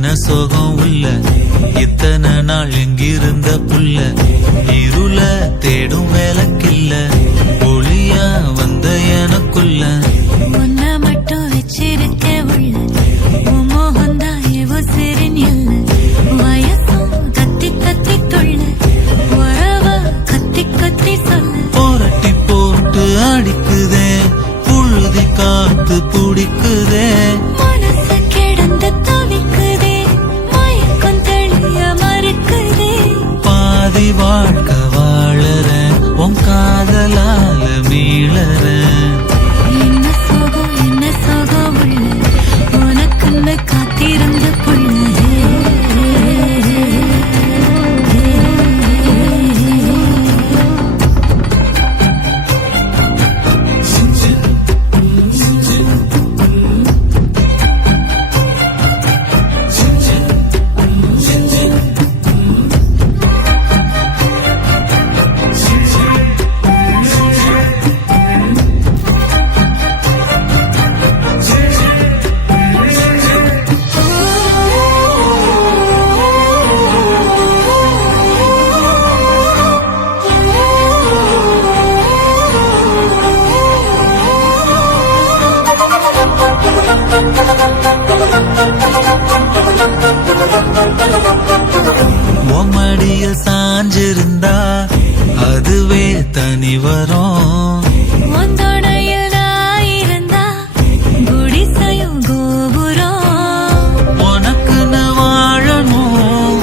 என்ன சோகம் உள்ள இத்தனை நாள் எங்கிருந்த புள்ள இருள தேடும் வேலைக்கில்ல ஒளியா வந்த எனக்குள்ள உன்ன மட்டும் வச்சிருக்க உள்ள மோகந்தா எவோ சிறின் இல்ல வயசும் கத்தி கத்தி தொள்ள உறவ கத்தி கத்தி சொல்ல போரட்டி போட்டு அடிக்குதே புழுதி காத்து பிடிக்குதே வாழ்க்கை வாழற உன் காதலால மீளற என்ன சோகம் உள்ள உனக்குன்னு காத்திருந்த புள்ள மடிய சாஞ்சிருந்தா அதுவே தனி வரும் உனக்குன்னு வாழணும்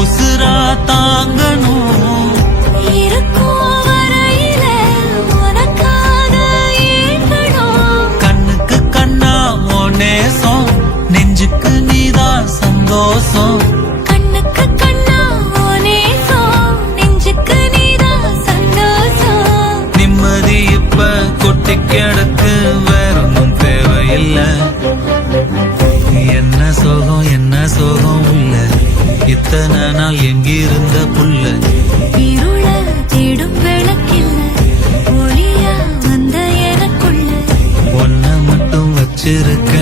உசுரா தாங்கணும் கண்ணுக்கு கண்ணா ஓ நேசம் நெஞ்சுக்கு நீதான் சந்தோஷம் கிடக்கு வேறொன்னும் தேவையில்லை என்ன சோகம் உள்ள இத்தனை நாள் எங்கிருந்த புள்ள இருள தேடும் விளக்கில்ல ஒளியா வந்த எனக்குள்ள ஒன்ன மட்டும் வச்சிருக்க